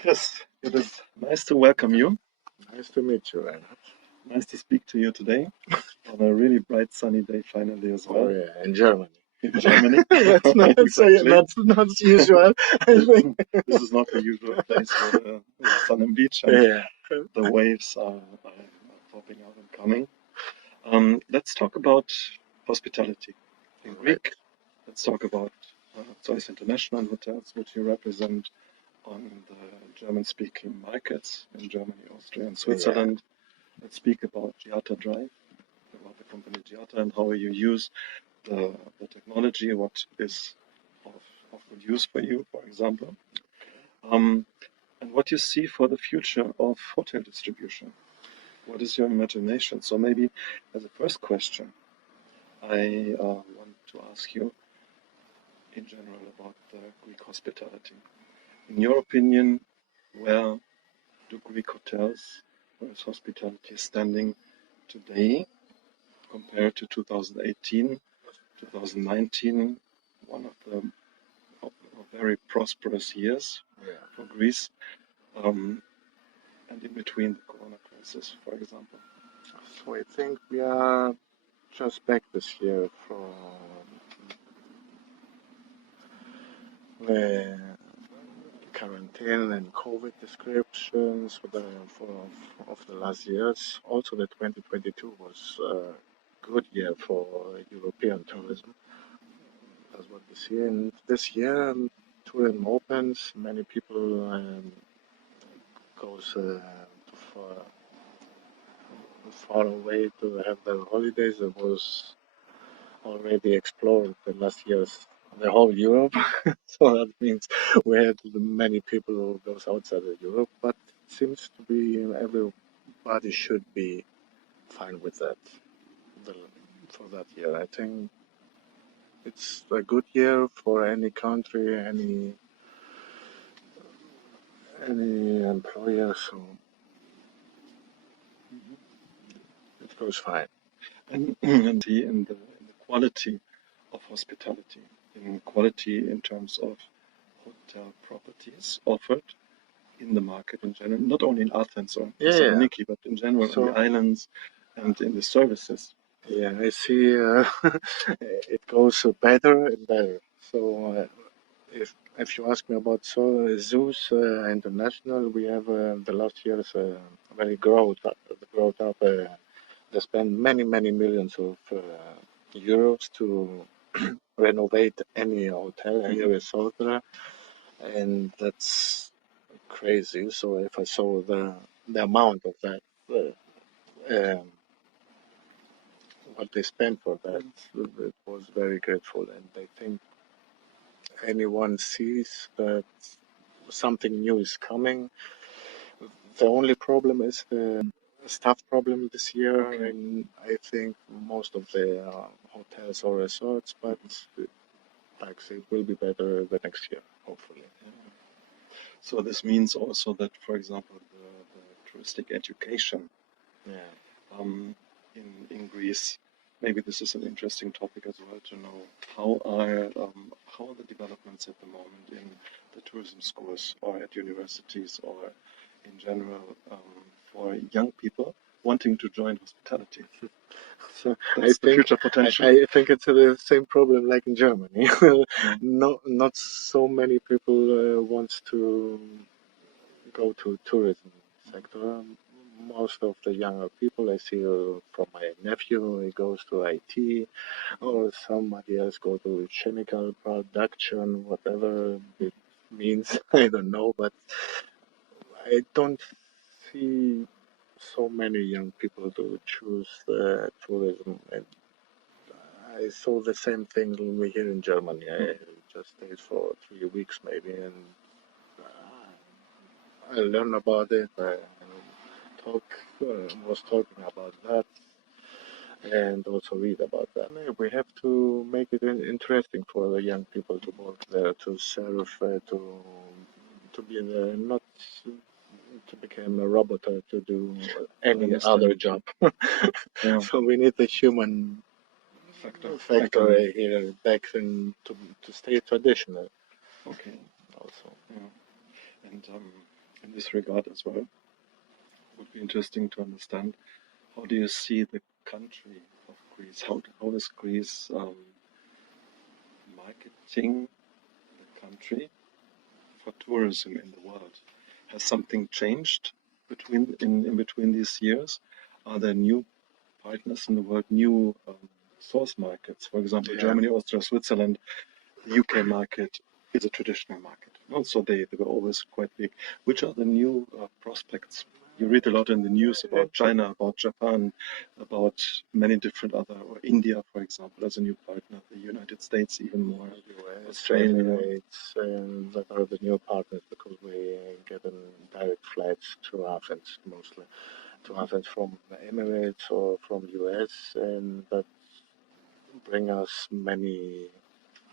Chris, it is nice to welcome you. Nice to meet you, Reinhard. Nice to speak to you today on a really bright sunny day finally as Oh well yeah, in Germany. in Germany. That's not Exactly. that's not usual, I think. This is not the usual place for the sun and beach, and Yeah. the waves are popping out and coming. Let's talk about hospitality in Greek. Let's talk about Zeus International Hotels, which you represent on the German-speaking markets in Germany, Austria, and Switzerland. Let's speak about Giata Drive, about the company Giata and how you use the technology, what is of good use for you, for example, and what you see for the future of hotel distribution. What is your imagination? So maybe as a first question, I want to ask you in general about the Greek hospitality. In your opinion, where do Greek hotels, where is hospitality standing today compared to 2018, 2019, one of the very prosperous years for Greece, and in between the Corona crisis, for example? So I think we are just back this year from the quarantine and COVID descriptions of the last years. Also, the 2022 was a good year for European tourism. That's what we see. And this year, tourism opens. Many people goes far away to have their holidays. It was already explored the last years, the whole Europe. So that means we had many people who goes outside of Europe, but it seems to be everybody should be fine with that for that year. I think it's a good year for any country, any employer, so it goes fine. And in the quality of hospitality, in quality in terms of hotel properties offered in the market in general, not only in Athens or Thessaloniki, but in general on the islands and in the services. Yeah, I see it goes better and better. So if you ask me about Zeus International, we have the last years very growth up. They spend many millions of euros to renovate any hotel, any resort there, and that's crazy. So if I saw the amount of that, what they spent for that, it was very grateful. And I think anyone sees that something new is coming. The only problem is the staff problem this year, and I think most of the hotels or resorts, but like I say, it will be better the next year, hopefully. So this means also that, for example, the touristic education in Greece, maybe this is an interesting topic as well to know how are the developments at the moment in the tourism schools or at universities or in general for young people wanting to join hospitality. So that's the future potential. I think it's the same problem like in Germany. Not so many people wants to go to tourism sector. Most of the younger people I see from my nephew, he goes to IT, or somebody else go to chemical production, whatever it means. I don't know, but I don't see so many young people to choose tourism. And I saw the same thing here in Germany. I just stayed for 3 weeks maybe, and I learned about it. I was talking about that, and also read about that. We have to make it interesting for the young people to work there, to serve, to be there, not to become a robot or to do any other job. So we need the human factor here back and to stay traditional. Okay. Also. Yeah. And in this regard as well. Would be interesting to understand, how do you see the country of Greece? How is Greece marketing the country for tourism in the world? Has something changed in between these years? Are there new partners in the world, new source markets? For example, Yeah. Germany, Austria, Switzerland. The UK market is a traditional market. Also, they were always quite big. Which are the new prospects? You read a lot in the news about China, about Japan, about many different other, or India, for example, as a new partner, the United States even more, US, Australia. Emirates, that are the new partners because we get direct flights to Athens mostly. To Athens from Emirates or from US, and that bring us many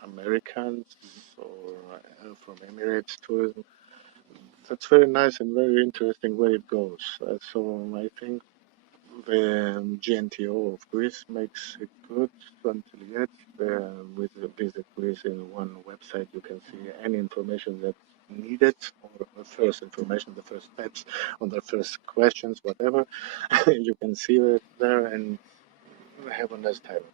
Americans or from Emirates tourism. That's very nice and very interesting where it goes. So I think the GNTO of Greece makes it good until yet. With the Visit Greece in one website, you can see any information that's needed, or the first information, the first steps, on the first questions, whatever. You can see it there and have a nice time.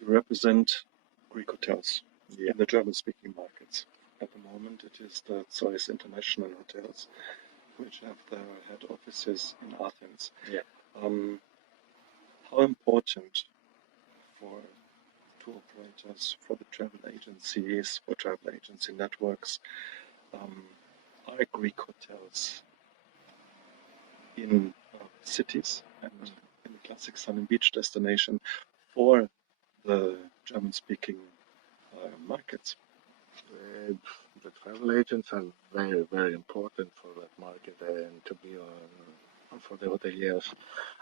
You represent Greek hotels Yeah. in the German-speaking markets. At the moment, it is the Zeus International Hotels, which have their head offices in Athens. Yeah. How important for tour operators, for the travel agencies, for travel agency networks, are Greek hotels in cities and in the classic sun and beach destination for the German-speaking markets? The travel agents are very, very important for that market and to be on for the hoteliers.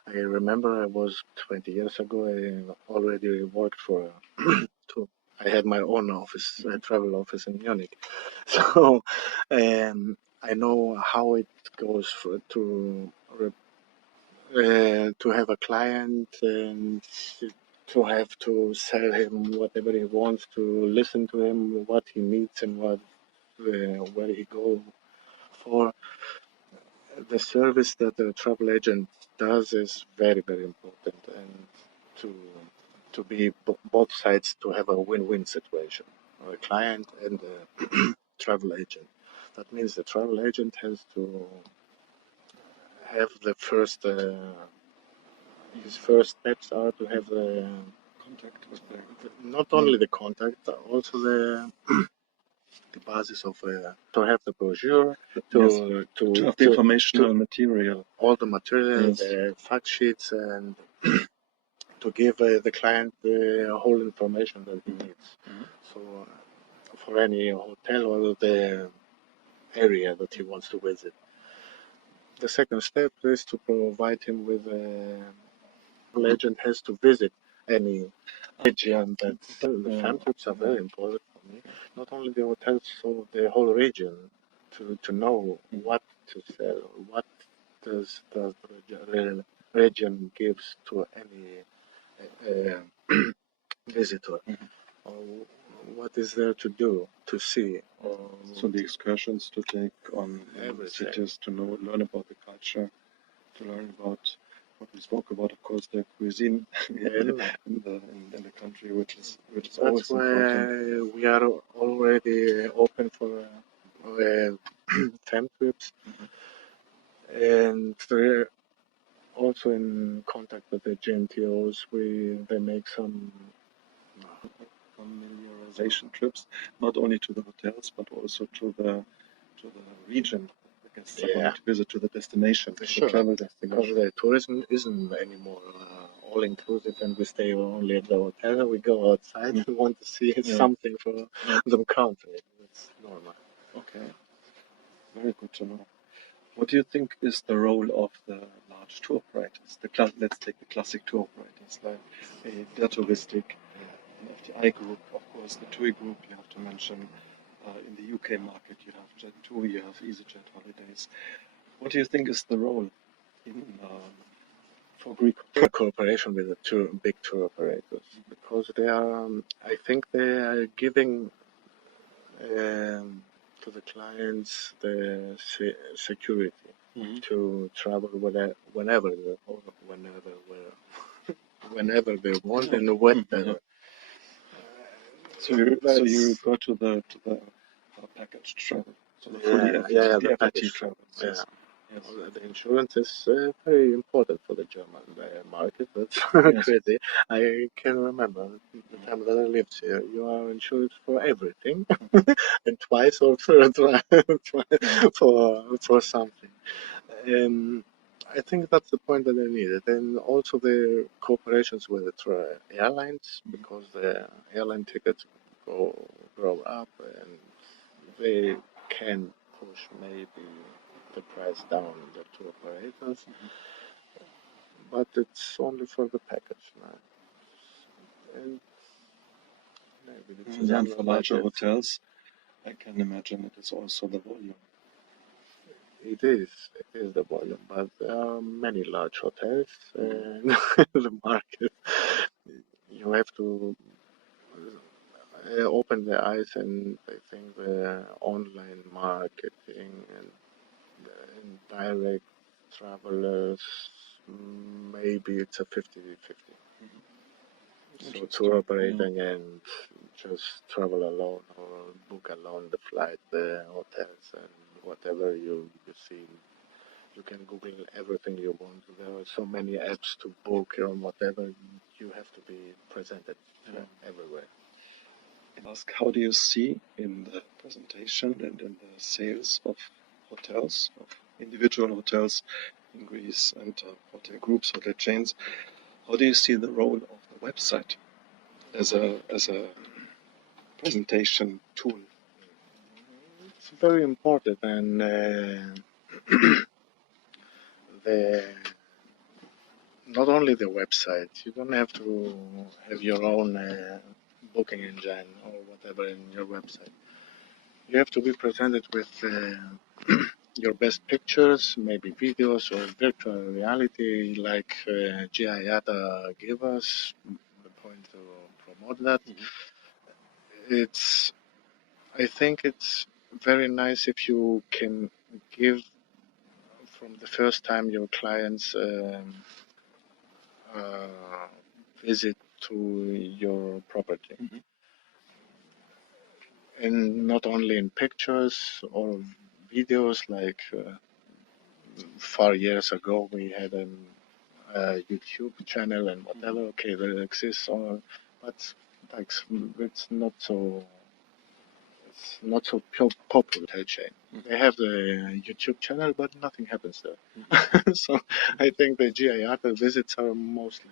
I remember I was 20 years ago. I already worked for I had my own office, travel office in Munich. So I know how it goes to have a client and to have to sell him whatever he wants, to listen to him, what he needs and where he go for. The service that the travel agent does is very, very important, and to be both sides to have a win-win situation, a client and a travel agent. That means the travel agent has to have the first. His first steps are to have the Contact with the not only the contact, but also the basis of to have the brochure, to have the informational material, all the material, Yes. the fact sheets, and to give the client the whole information that he needs. So for any hotel or the area that he wants to visit. The second step is to provide him with the agent has to visit any region that the fam trips are very important for me. Not only the hotels, so the whole region to know what to sell, what does the region gives to any visitor, or what is there to do, to see, or So the excursions to take on Everything. cities, to learn about the culture, to learn about what we spoke about, of course, the cuisine in the country, which is That's always why important. we are already open for fam trips, and we're also in contact with the GNTOs. They make some Familiarization trips, not only to the hotels but also to the region. The guests are going to visit, to the destination, to the travel because destination. the tourism isn't anymore all inclusive, and we stay only at the hotel. We go outside and want to see something from the country. It's normal. Okay, very good to know. What do you think is the role of the large tour operators? Let's take the classic tour operators like the touristic, FTI Group, of course, the TUI Group. You have to mention in the UK market. You have Jet2, you have EasyJet Holidays. What do you think is the role in for Greek cooperation with the big tour operators, because they are, I think they are giving to the clients the security Mhm. to travel whenever or whenever they want Yeah. and Mhm. whenever. So you That's refer to the packaged travel, so the fully yeah, FAT, yeah, the the FAT package. travels. Yeah. Yes. Yes. The insurance is very important for the German market. That's Yes. crazy. I can remember the time that I lived here. You are insured for everything, and twice or third for something. Um, I think that's the point that I needed, and also the cooperations with the airlines, because the airline tickets grow up, and they can push maybe the price down the tour operators, but it's only for the package now, and maybe it's a And for general larger budget. hotels, I can imagine it is also the volume. It is the volume, but there are many large hotels in the market. You have to open the eyes, and I think the online marketing and direct travelers, maybe it's a 50-50. So tour Interesting. operating and just travel alone or book alone the flight, the hotels, and whatever you see. You can Google everything you want. There are so many apps to book or whatever. You have to be presented everywhere. Ask, how do you see in the presentation and in the sales of hotels, of individual hotels in Greece and hotel groups, hotel chains, how do you see the role of the website as a presentation tool? It's very important, and the not only the website. You don't have to have your own booking engine or whatever in your website. You have to be presented with your best pictures, maybe videos or virtual reality, like GIATA give us the point to promote that. It's, I think it's very nice if you can give from the first time your clients uh, visit to your property. And not only in pictures or videos, like far years ago we had a YouTube channel and whatever. Okay, there exists, but like it's not so popular chain. They have the YouTube channel, but nothing happens there. So I think the GIATA visits are most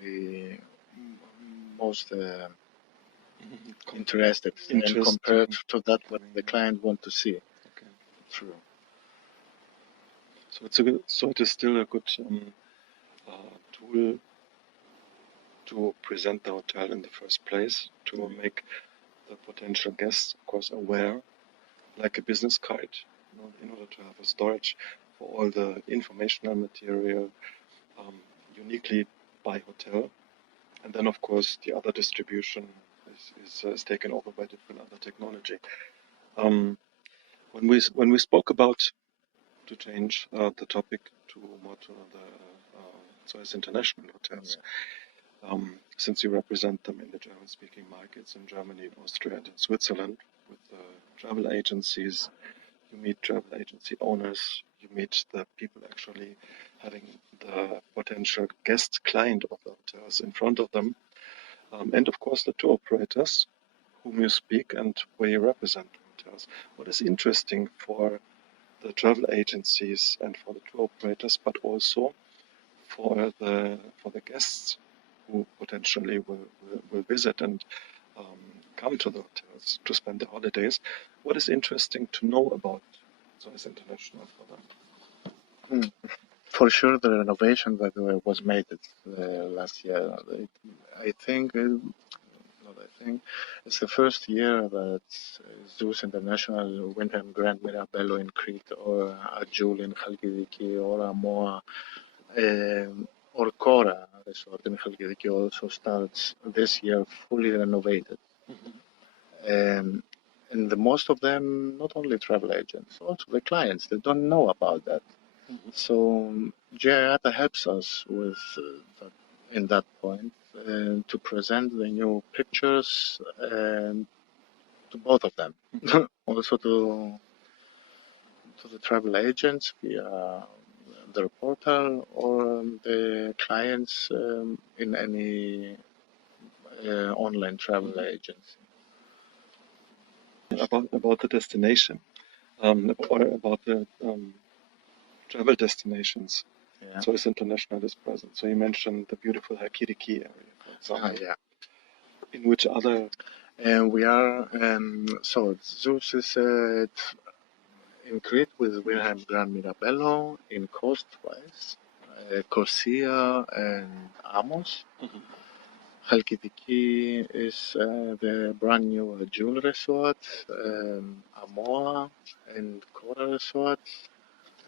interested and compared to that what the client want to see. Okay. True. So it is still a good tool to present the hotel in the first place, to make the potential guests, of course, aware, like a business card, in order to have a storage for all the informational material, uniquely by hotel. And then, of course, the other distribution is taken over by different other technology. When we spoke about, to change the topic to more to the Zeus International hotels, since you represent them in the German-speaking markets in Germany, Austria, and in Switzerland, with the travel agencies, you meet travel agency owners, you meet the people actually having the potential guest client of the hotels in front of them, and of course the tour operators whom you speak and where you represent the hotels. What is interesting for the travel agencies and for the tour operators, but also for the guests who potentially will visit and come to the hotels to spend their holidays. What is interesting to know about Zeus International for them? For sure, the renovation that was made last year, I think, not I think, it's the first year that Zeus International, Windham Grand Mirabello in Crete, or Ajul in Chalkidiki, or Amoa, or Kora Resort in Chalkidiki also starts this year fully renovated. Um, and the most of them, not only travel agents, also the clients, they don't know about that. So GIATA helps us with that, in that point to present the new pictures to both of them, also to the travel agents via their portal or the clients in any online travel agency. About the destination, or about the travel destinations. Yeah. Zeus International is present. So you mentioned the beautiful Hakiriki area, for example. Yeah. In which other? And we are, so Zeus is in Crete with Wilhelm Grand Mirabello, in Coastwise, Corsia and Amos. Halkidiki is the brand new Jewel Resort, Amoa and Kora Resort.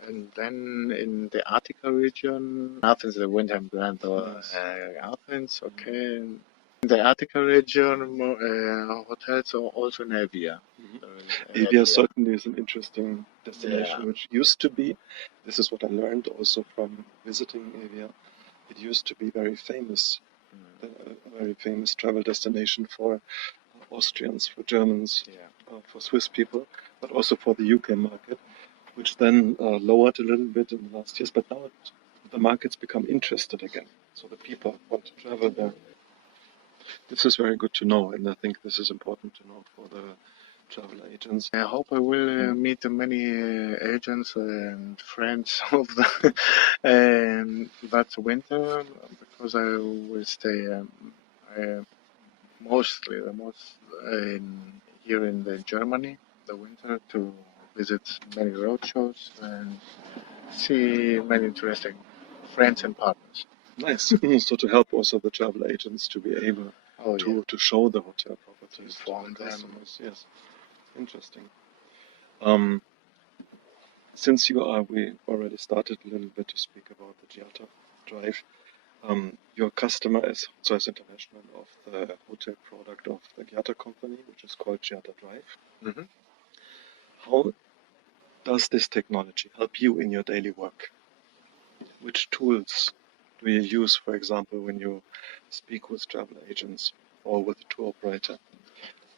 And then in the Attica region, Athens, the Windham Grand Athens, okay. In the Attica region, hotels are also in Evia. Evia certainly is an interesting destination, Yeah. which used to be, this is what I learned also from visiting Evia, it used to be very famous, a very famous travel destination for Austrians, for Germans, for Swiss people, but also for the UK market, which then lowered a little bit in the last years, but now the market's become interested again. So the people want to travel there. This is very good to know, and I think this is important to know for the travel agents. I hope I will meet many agents and friends of that winter, because I will stay mostly here in Germany the winter to visit many roadshows and see many interesting friends and partners. Nice. So to help also the travel agents to be able to show the hotel properties to their customers. Yes, interesting. Since we already started a little bit to speak about the GIATA Drive. Your customer is Zeus International of the hotel product of the GIATA company, which is called GIATA Drive. How does this technology help you in your daily work? Which tools do you use, for example, when you speak with travel agents or with a tour operator?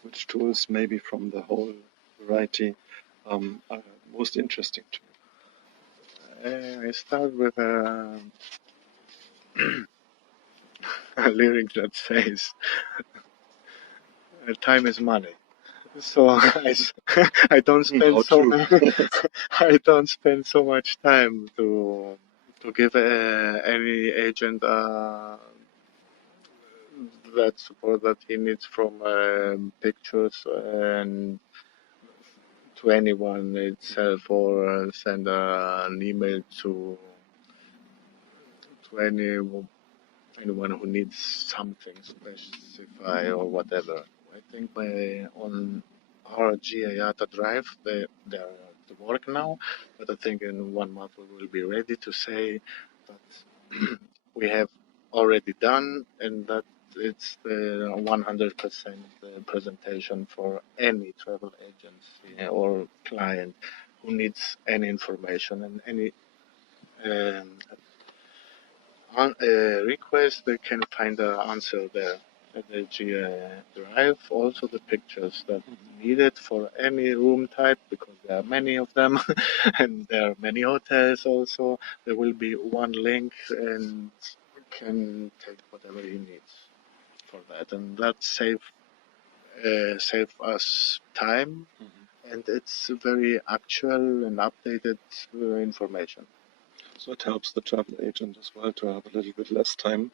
Which tools, maybe from the whole variety, are most interesting to you? I start with a lyric that says, "Time is money." So I don't spend I don't spend so much time to give any agent that support that he needs from pictures and to anyone itself, or send an email to anyone who needs something specify or whatever. I think on our GIATA Drive, they are at work now, but I think in 1 month we will be ready to say that we have already done, and that it's the 100% presentation for any travel agency or client who needs any information and any request, they can find the answer there at the Drive. Also the pictures that needed for any room type, because there are many of them and there are many hotels also. There will be one link and can take whatever he needs for that, and that save us time, and it's very actual and updated information. So it helps the travel agent as well to have a little bit less time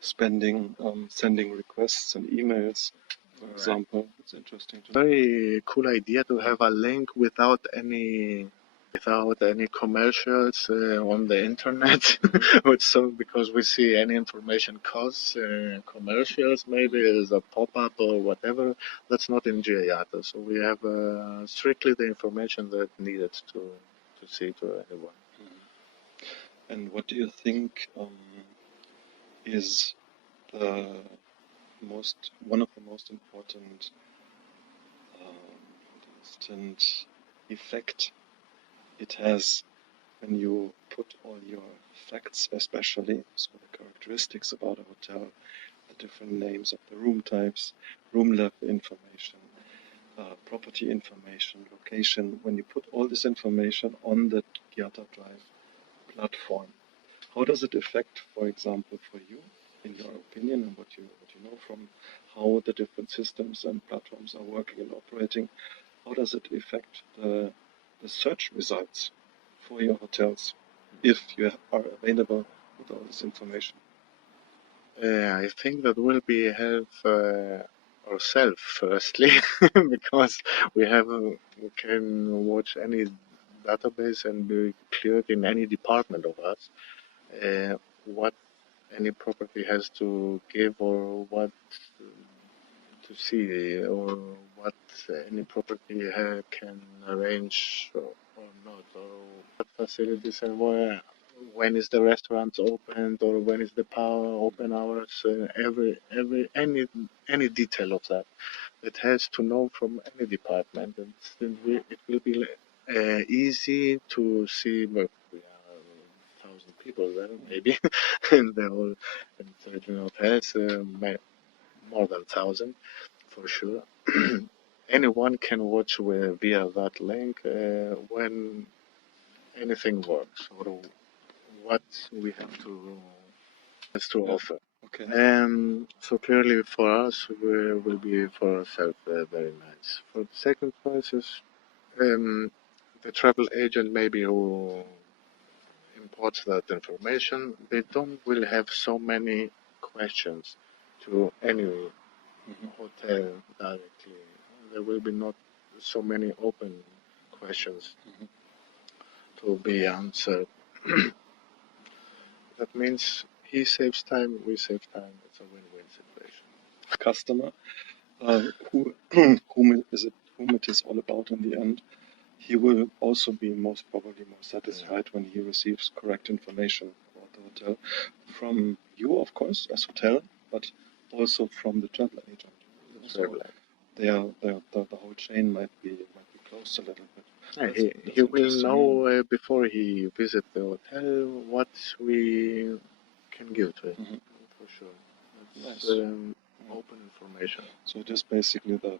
spending sending requests and emails, for example. It's interesting. Very cool idea to have a link without any commercials on the internet. So because we see any information costs commercials, maybe as a pop-up or whatever. That's not in GIATA. So we have strictly the information that needed to see to anyone. And what do you think is one of the most important instant effect it has when you put all your facts, especially so the characteristics about a hotel, the different names of the room types, room level information, property information, location, when you put all this information on the Giata Drive platform, how does it affect, for example, for you, in your opinion, and what you know from how the different systems and platforms are working and operating? How does it affect the search results for your hotels if you are available with all this information? I think that will be help ourselves firstly, because we can watch any database and be clear in any department of us what any property has to give, or what to see, or what any property can arrange or not, or what facilities and where, when is the restaurant opened, or when is the power open hours, any detail of that. It has to know from any department, and it will be easy to see. Well, we are 1,000 people there, maybe, and they're all in certain hotels, more than 1,000 for sure. Anyone can watch via that link when anything works, or what we have to offer. Okay. So clearly for us, we will be for ourselves very nice. For the second process, the travel agent maybe who imports that information, they don't will have so many questions to any hotel directly. There will be not so many open questions to be answered. That means he saves time, we save time. It's a win-win situation. Customer, whom it is all about in the end, he will also be most probably more satisfied when he receives correct information about the hotel from you, of course, as hotel, but also from the travel agent. The whole chain might be closed a little bit. He will know before he visits the hotel what we can give to him, for sure. It's open information. So it is basically the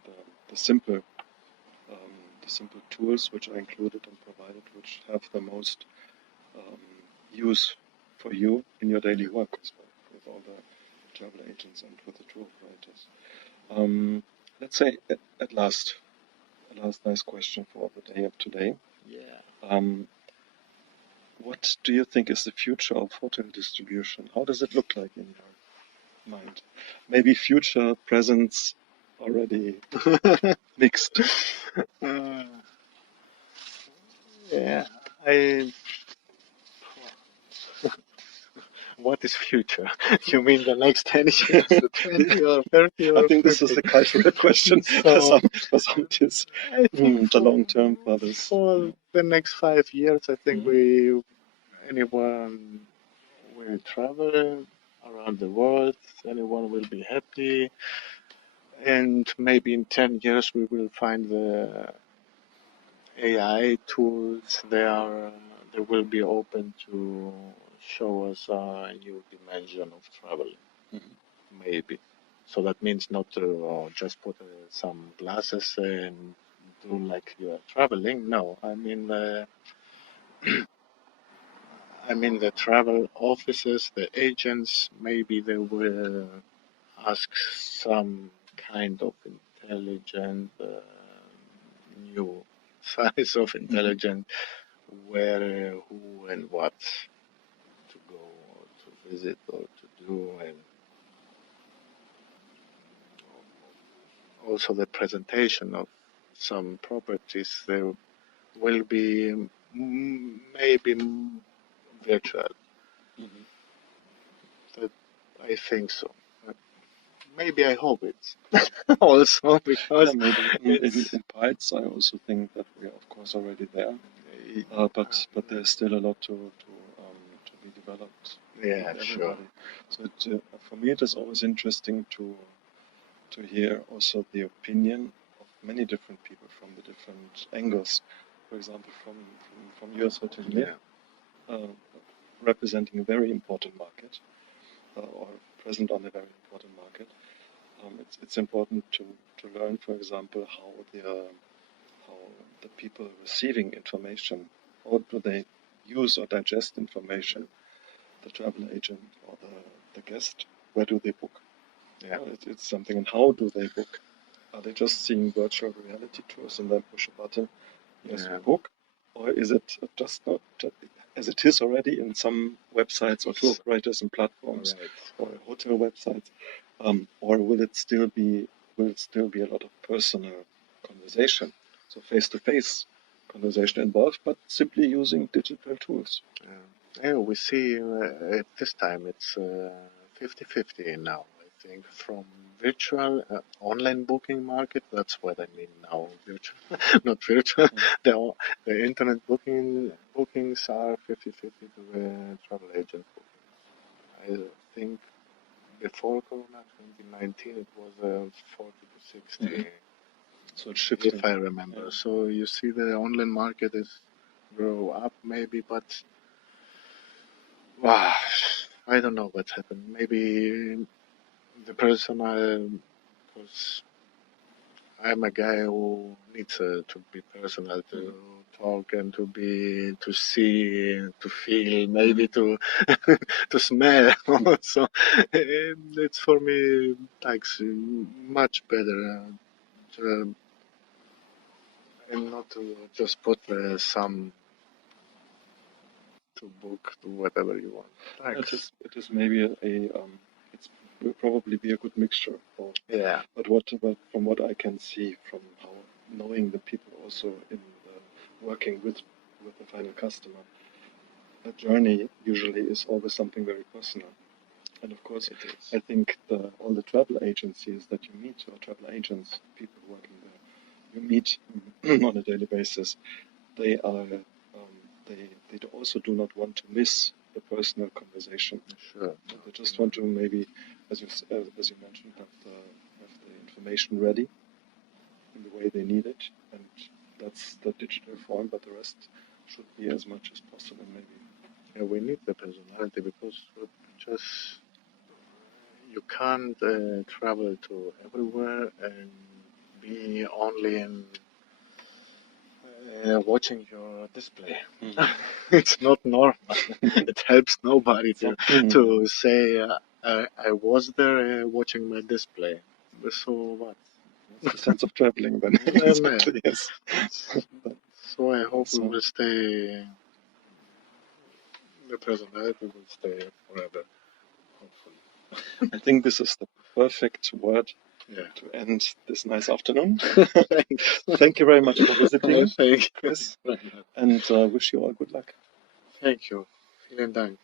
simple tools which are included and provided, which have the most use for you in your daily work as well, with all the travel agents and with the tour operators. Let's say at last, a last nice question for the day of today. Yeah. What do you think is the future of hotel distribution? How does it look like in your mind? Maybe future, presence, already mixed. Yeah, what is future? You mean the next 10 years, 20 or 30 or I think 50? This is a cultural question So, for some it is I think the long term for this. For the next 5 years, I think anyone will travel around the world, anyone will be happy, and maybe in 10 years we will find the AI tools. They will be open to show us a new dimension of travel, maybe. So that means not to just put some glasses and do like you are traveling. No, I mean the travel offices, the agents. Maybe they will ask some kind of intelligent new size of intelligent where, who, and what to go or to visit or to do, and also the presentation of some properties. There will be maybe virtual. I think so. Maybe I hope it's also because In parts, I also think that we are of course already there, but there's still a lot to be developed. Yeah, sure. So for me, it is always interesting to hear also the opinion of many different people from the different angles. For example, from US Hotelier, representing a very important market, or present on a very important market. It's important to learn, for example, how the people receiving information, how do they use or digest information, the travel agent or the guest, where do they book? Yeah. It's something, and how do they book? Are they just seeing virtual reality tours and then push a button, yes, we book? Or is it just not, as it is already in some websites or tour operators and platforms or hotel websites, or will it still be a lot of personal conversation, so face-to-face conversation involved, but simply using digital tools? Yeah, we see at this time it's 50-50 now. I think from virtual online booking market. That's what I mean now. Virtual, not virtual. The internet bookings are 50-50 to the travel agent bookings. I think before Corona 2019 it was 40 to 60. So it's shifting, if I remember. So you see the online market is grow up maybe, but I don't know what happened. Maybe the personal, because I'm a guy who needs to be personal, to talk and to see, to feel, maybe to to smell. Also, it's for me like much better. And not to just put some to book to whatever you want. Like, it is maybe it will probably be a good mixture. Yeah. But from what I can see, from how knowing the people also in working with the final customer, a journey usually is always something very personal. And of course, I think all the travel agencies that you meet, or travel agents, people working there, you meet on a daily basis, they also do not want to miss the personal conversation. Sure. They just want to maybe, as you mentioned, have the information ready in the way they need it, and that's the digital form. But the rest should be as much as possible, maybe. Yeah, we need the personality because you can't travel to everywhere and be only in watching your display. It's not normal. It helps nobody to say I was there watching my display. So what? It's the sense of traveling, then. Exactly, yes. So I hope we will stay. The personality will stay forever. Hopefully. I think this is the perfect word to end this nice afternoon. Thank you very much for visiting, Thank you, Chris, and wish you all good luck. Thank you. Vielen Dank.